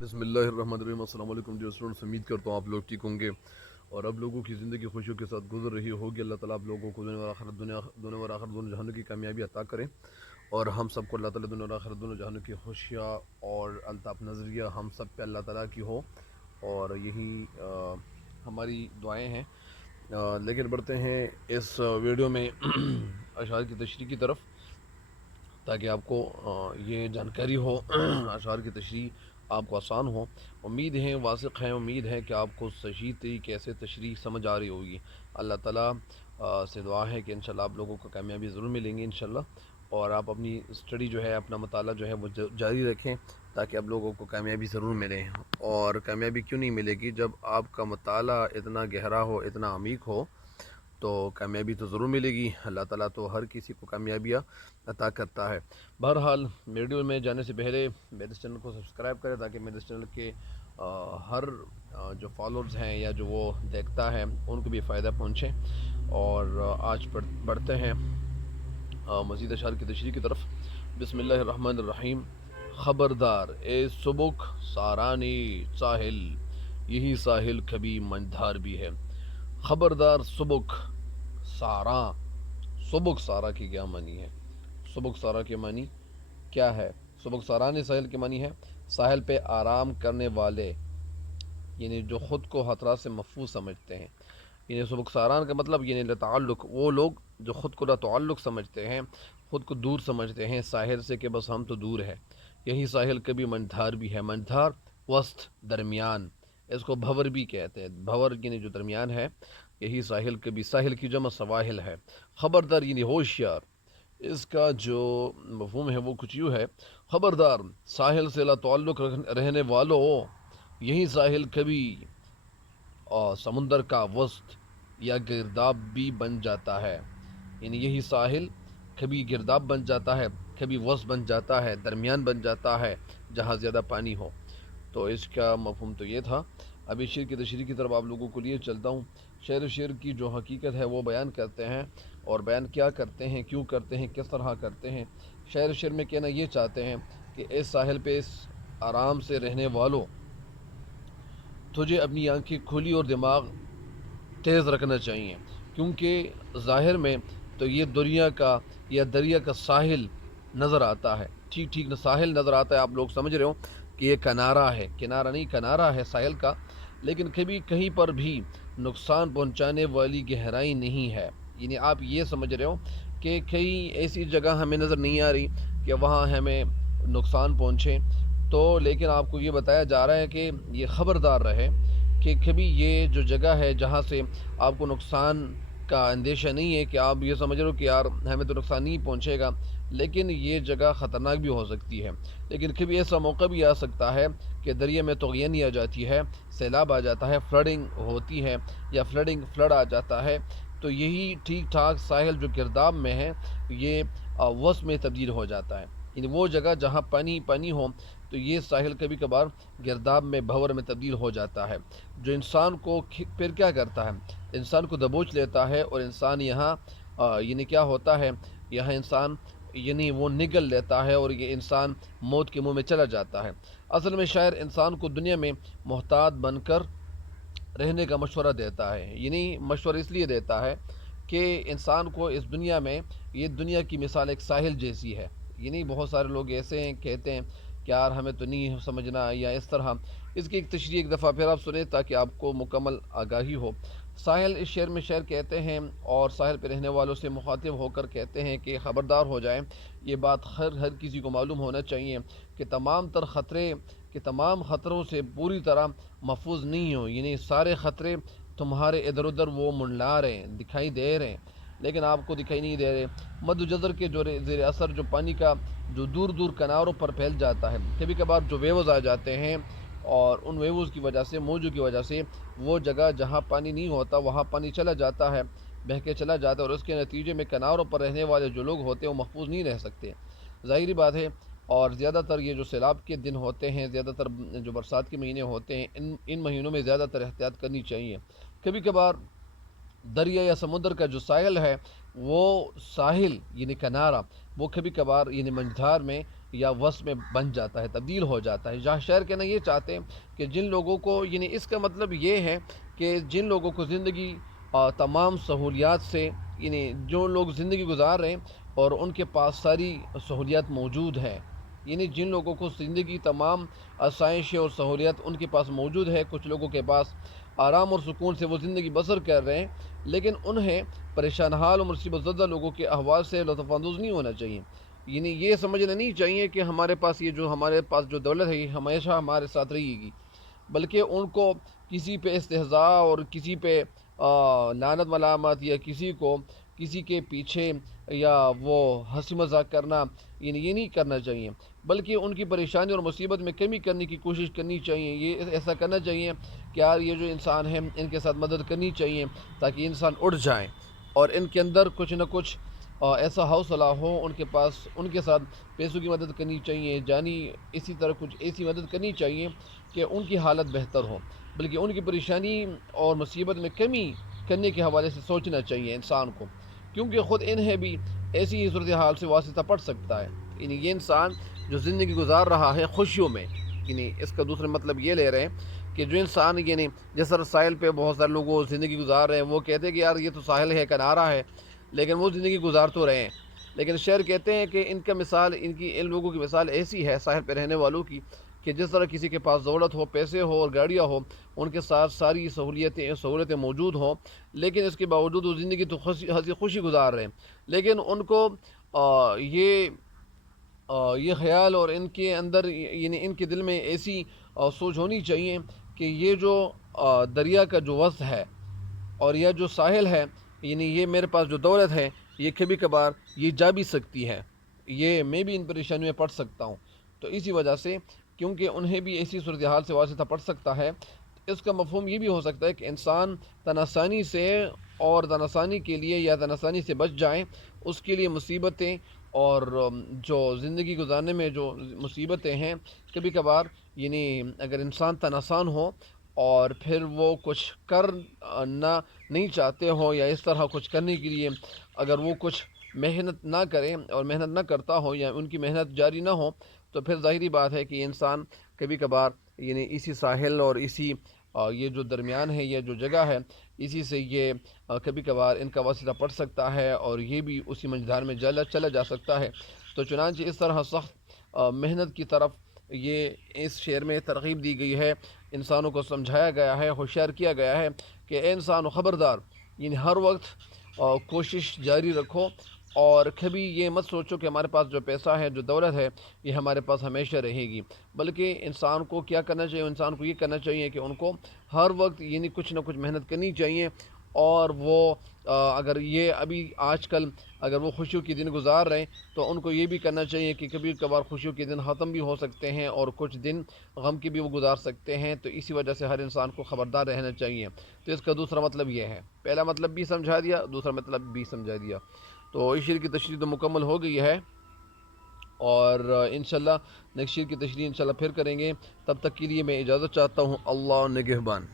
بسم اللہ الرحمن الرحیم۔ السلام علیکم ڈیئر اسٹوڈنٹس، امید کرتا ہوں آپ لوگ ٹھیک ہوں گے اور اب لوگوں کی زندگی خوشیوں کے ساتھ گزر رہی ہوگی۔ اللہ تعالیٰ آپ لوگوں کو دنیا اور آخرت دونوں جہانوں کی کامیابی عطا کریں اور ہم سب کو اللہ تعالیٰ دنیا اور آخرت دونوں جہانوں کی خوشیاں اور الطاف نظریہ ہم سب پہ اللہ تعالیٰ کی ہو، اور یہی ہماری دعائیں ہیں۔ لیکن بڑھتے ہیں اس ویڈیو میں اشعار کی تشریح کی طرف، تاکہ آپ کو یہ جانکاری ہو، اشعار کی تشریح آپ کو آسان ہو۔ امید ہے، واثق ہے، امید ہے کہ آپ کو صحیح طریقے سے تشریح سمجھ آ رہی ہوگی۔ اللہ تعالیٰ سے دعا ہے کہ انشاءاللہ آپ لوگوں کو کامیابی ضرور ملیں گی انشاءاللہ، اور آپ اپنی اسٹڈی جو ہے، اپنا مطالعہ جو ہے وہ جاری رکھیں، تاکہ آپ لوگوں کو کامیابی ضرور ملے۔ اور کامیابی کیوں نہیں ملے گی؟ جب آپ کا مطالعہ اتنا گہرا ہو، اتنا عمیق ہو، تو کامیابی تو ضرور ملے گی۔ اللہ تعالیٰ تو ہر کسی کو کامیابیاں عطا کرتا ہے۔ بہرحال ویڈیو میں جانے سے پہلے میرے چینل کو سبسکرائب کریں، تاکہ میرے چینل کے ہر جو فالوورز ہیں یا جو وہ دیکھتا ہے ان کو بھی فائدہ پہنچے۔ اور آج بڑھتے ہیں مزید اشعار کی تشریح کی طرف۔ بسم اللہ الرحمن الرحیم۔ خبردار اے سبک سارانی ساحل، یہی ساحل کبھی منجھار بھی ہے۔ خبردار سبک ساراں، سبک سارا کی کیا معنی ہے؟ سبک سارا کے معنی کیا ہے؟ سبک سارانی ساحل کے معنی ہے ساحل پہ آرام کرنے والے، یعنی جو خود کو خطرات سے محفوظ سمجھتے ہیں۔ یعنی سبک ساران کا مطلب یعنی لتعلق، وہ لوگ جو خود کو لتعلق سمجھتے ہیں، خود کو دور سمجھتے ہیں ساحل سے، کہ بس ہم تو دور ہے۔ یہی ساحل کبھی منجھار بھی ہے۔ منجھار وسط، درمیان، اس کو بھور بھی کہتے ہیں۔ بھور یعنی جو درمیان ہے، یہی ساحل کبھی، ساحل کی جمع سواحل ہے۔ خبردار یعنی ہوشیار، اس کا جو مفہوم ہے وہ کچھ یوں ہے: خبردار ساحل سے لاتعلق رہنے والوں، یہی ساحل کبھی سمندر کا وسط یا گرداب بھی بن جاتا ہے۔ یعنی یہی ساحل کبھی گرداب بن جاتا ہے، کبھی وسط بن جاتا ہے، درمیان بن جاتا ہے جہاں زیادہ پانی ہو۔ تو اس کا مفہوم تو یہ تھا۔ ابھی شعر کی تشریح کی طرف آپ لوگوں کو لیے چلتا ہوں۔ شعر کی جو حقیقت ہے وہ بیان کرتے ہیں، اور بیان کیا کرتے ہیں، کیوں کرتے ہیں، کس طرح کرتے ہیں۔ شعر میں کہنا یہ چاہتے ہیں کہ اس ساحل پہ، اس آرام سے رہنے والوں، تجھے اپنی آنکھیں کھلی اور دماغ تیز رکھنا چاہیے، کیونکہ ظاہر میں تو یہ دنیا کا یا دریا کا ساحل نظر آتا ہے، ٹھیک ساحل نظر آتا ہے، آپ لوگ سمجھ رہے ہو کہ یہ کنارہ ہے، کنارہ نہیں، کنارہ ہے ساحل کا، لیکن کبھی کہیں پر بھی نقصان پہنچانے والی گہرائی نہیں ہے۔ یعنی آپ یہ سمجھ رہے ہو کہ کئی ایسی جگہ ہمیں نظر نہیں آ رہی کہ وہاں ہمیں نقصان پہنچے، تو لیکن آپ کو یہ بتایا جا رہا ہے کہ یہ خبردار رہے کہ کبھی یہ جو جگہ ہے جہاں سے آپ کو نقصان کا اندیشہ نہیں ہے، کہ آپ یہ سمجھ رہے ہو کہ یار ہمیں تو نقصان نہیں پہنچے گا، لیکن یہ جگہ خطرناک بھی ہو سکتی ہے۔ لیکن کبھی ایسا موقع بھی آ سکتا ہے کہ دریا میں طغیانی آ جاتی ہے، سیلاب آ جاتا ہے، فلڈنگ ہوتی ہے، یا فلڈ آ جاتا ہے، تو یہی ٹھیک ٹھاک ساحل جو گرداب میں ہے، یہ وسط میں تبدیل ہو جاتا ہے۔ یعنی وہ جگہ جہاں پانی ہو، تو یہ ساحل کبھی کبھار گرداب میں، بھور میں تبدیل ہو جاتا ہے، جو انسان کو پھر کیا کرتا ہے، انسان کو دبوچ لیتا ہے، اور انسان یہاں یعنی کیا ہوتا ہے، یہاں انسان یعنی وہ نگل لیتا ہے، اور یہ انسان موت کے منہ میں چلا جاتا ہے۔ اصل میں شاعر انسان کو دنیا میں محتاط بن کر رہنے کا مشورہ دیتا ہے۔ یعنی مشورہ اس لیے دیتا ہے کہ انسان کو اس دنیا میں، یہ دنیا کی مثال ایک ساحل جیسی ہے۔ یعنی بہت سارے لوگ ایسے ہیں کہتے ہیں کہ یار ہمیں تو نہیں سمجھنا، یا اس طرح۔ اس کی ایک تشریح ایک دفعہ پھر آپ سنیں، تاکہ آپ کو مکمل آگاہی ہو۔ ساحل، اس شعر میں شاعر کہتے ہیں، اور ساحل پہ رہنے والوں سے مخاطب ہو کر کہتے ہیں کہ خبردار ہو جائیں، یہ بات ہر کسی کو معلوم ہونا چاہیے کہ تمام خطروں سے پوری طرح محفوظ نہیں ہو۔ یعنی سارے خطرے تمہارے ادھر ادھر وہ منڈلا رہے ہیں، دکھائی دے رہے ہیں، لیکن آپ کو دکھائی نہیں دے رہے۔ مد جزر کے جو زیر اثر جو پانی کا جو دور دور کناروں پر پھیل جاتا ہے، کبھی کبھار جو ویوز آ جاتے ہیں، اور ان ویوز کی وجہ سے، موجوں کی وجہ سے، وہ جگہ جہاں پانی نہیں ہوتا وہاں پانی چلا جاتا ہے، بہہ کے چلا جاتا ہے، اور اس کے نتیجے میں کناروں پر رہنے والے جو لوگ ہوتے ہیں وہ محفوظ نہیں رہ سکتے، ظاہری بات ہے۔ اور زیادہ تر یہ جو سیلاب کے دن ہوتے ہیں، زیادہ تر جو برسات کے مہینے ہوتے ہیں، ان مہینوں میں زیادہ تر احتیاط کرنی چاہیے۔ کبھی کبھار دریا یا سمندر کا جو ساحل ہے، وہ ساحل یعنی کنارہ، وہ کبھی کبھار یعنی منجھار میں یا وصف میں بن جاتا ہے، تبدیل ہو جاتا ہے۔ جہاں شاعر کہنا یہ چاہتے ہیں کہ جن لوگوں کو، یعنی اس کا مطلب یہ ہے کہ جن لوگوں کو زندگی تمام سہولیات سے، یعنی جو لوگ زندگی گزار رہے ہیں اور ان کے پاس ساری سہولیات موجود ہیں، یعنی جن لوگوں کو زندگی تمام آسائشیں اور سہولیات ان کے پاس موجود ہے، کچھ لوگوں کے پاس آرام اور سکون سے وہ زندگی بسر کر رہے ہیں، لیکن انہیں پریشان حال اور مصیبت زدہ لوگوں کے احوال سے لطف اندوز نہیں ہونا چاہیے۔ یعنی یہ سمجھنا نہیں چاہیے کہ ہمارے پاس جو دولت ہے یہ ہمیشہ ہمارے ساتھ رہے گی، بلکہ ان کو کسی پہ استہزاء اور کسی پہ لعنت ملامت، یا کسی کے پیچھے یا وہ ہنسی مذاق کرنا، یعنی یہ نہیں کرنا چاہیے، بلکہ ان کی پریشانی اور مصیبت میں کمی کرنے کی کوشش کرنی چاہیے۔ یہ ایسا کرنا چاہیے کہ یار یہ جو انسان ہیں ان کے ساتھ مدد کرنی چاہیے تاکہ انسان اٹھ جائیں، اور ان کے اندر کچھ نہ کچھ ایسا حوصلہ ہو، ان کے پاس ان کے ساتھ پیسوں کی مدد کرنی چاہیے، جانی اسی طرح کچھ ایسی مدد کرنی چاہیے کہ ان کی حالت بہتر ہو، بلکہ ان کی پریشانی اور مصیبت میں کمی کرنے کے حوالے سے سوچنا چاہیے انسان کو، کیونکہ خود انہیں بھی ایسی ہی صورتحال سے واسطہ پڑ سکتا ہے۔ یعنی یہ انسان جو زندگی گزار رہا ہے خوشیوں میں، یعنی اس کا دوسرا مطلب یہ لے رہے ہیں کہ جو انسان، یعنی جس طرح ساحل پہ بہت سارے لوگ وہ زندگی گزار رہے ہیں، وہ کہتے ہیں کہ یار یہ تو ساحل ہے، کنارہ ہے، لیکن وہ زندگی گزار تو رہے ہیں، لیکن شعر کہتے ہیں کہ ان لوگوں کی مثال ایسی ہے ساحل پہ رہنے والوں کی، کہ جس طرح کسی کے پاس دولت ہو، پیسے ہو اور گاڑیاں ہو، ان کے ساتھ ساری سہولتیں موجود ہوں، لیکن اس کے باوجود وہ زندگی تو ہنسی خوشی گزار رہے ہیں، لیکن ان کو یہ خیال اور ان کے اندر، یعنی ان کے دل میں ایسی سوچ ہونی چاہیے کہ یہ جو دریا کا جو وسط ہے اور یہ جو ساحل ہے، یعنی یہ میرے پاس جو دولت ہے یہ کبھی کبھار یہ جا بھی سکتی ہے، یہ میں بھی ان پریشانیوں میں پڑ سکتا ہوں، تو اسی وجہ سے کیونکہ انہیں بھی ایسی صورتحال سے واسطہ پڑ سکتا ہے، اس کا مفہوم یہ بھی ہو سکتا ہے کہ انسان تناسانی سے اور تناسانی کے لیے یا تناسانی سے بچ جائیں، اس کے لیے مصیبتیں اور جو زندگی گزارنے میں جو مصیبتیں ہیں کبھی کبھار، یعنی اگر انسان تناسان ہو اور پھر وہ کچھ نہیں چاہتے ہو، یا اس طرح کچھ کرنے کے لیے اگر وہ کچھ محنت نہ کریں اور محنت نہ کرتا ہو یا ان کی محنت جاری نہ ہو، تو پھر ظاہری بات ہے کہ انسان کبھی کبھار، یعنی اسی ساحل اور اسی یہ جو درمیان ہے، یہ جو جگہ ہے، اسی سے یہ کبھی کبھار ان کا واسطہ پڑ سکتا ہے اور یہ بھی اسی مجدار میں چلا جا سکتا ہے۔ تو چنانچہ اس طرح سخت محنت کی طرف یہ اس شعر میں ترغیب دی گئی ہے، انسانوں کو سمجھایا گیا ہے، ہوشیار کیا گیا ہے کہ اے انسان خبردار، یعنی ہر وقت کوشش جاری رکھو، اور کبھی یہ مت سوچو کہ ہمارے پاس جو پیسہ ہے، جو دولت ہے، یہ ہمارے پاس ہمیشہ رہے گی، بلکہ انسان کو کیا کرنا چاہیے، انسان کو یہ کرنا چاہیے کہ ان کو ہر وقت یعنی کچھ نہ کچھ محنت کرنی چاہیے، اور وہ اگر یہ ابھی آج کل اگر وہ خوشیوں کے دن گزار رہے ہیں تو ان کو یہ بھی کرنا چاہیے کہ کبھی کبھار خوشیوں کے دن ختم بھی ہو سکتے ہیں اور کچھ دن غم کے بھی وہ گزار سکتے ہیں، تو اسی وجہ سے ہر انسان کو خبردار رہنا چاہیے۔ تو اس کا دوسرا مطلب یہ ہے، پہلا مطلب بھی سمجھا دیا، دوسرا مطلب بھی سمجھا دیا، تو اس شعر کی تشریح تو مکمل ہو گئی ہے، اور انشاءاللہ نیکسٹ شعر کی تشریح انشاءاللہ پھر کریں گے، تب تک کے لیے میں اجازت چاہتا ہوں، اللہ نگہبان۔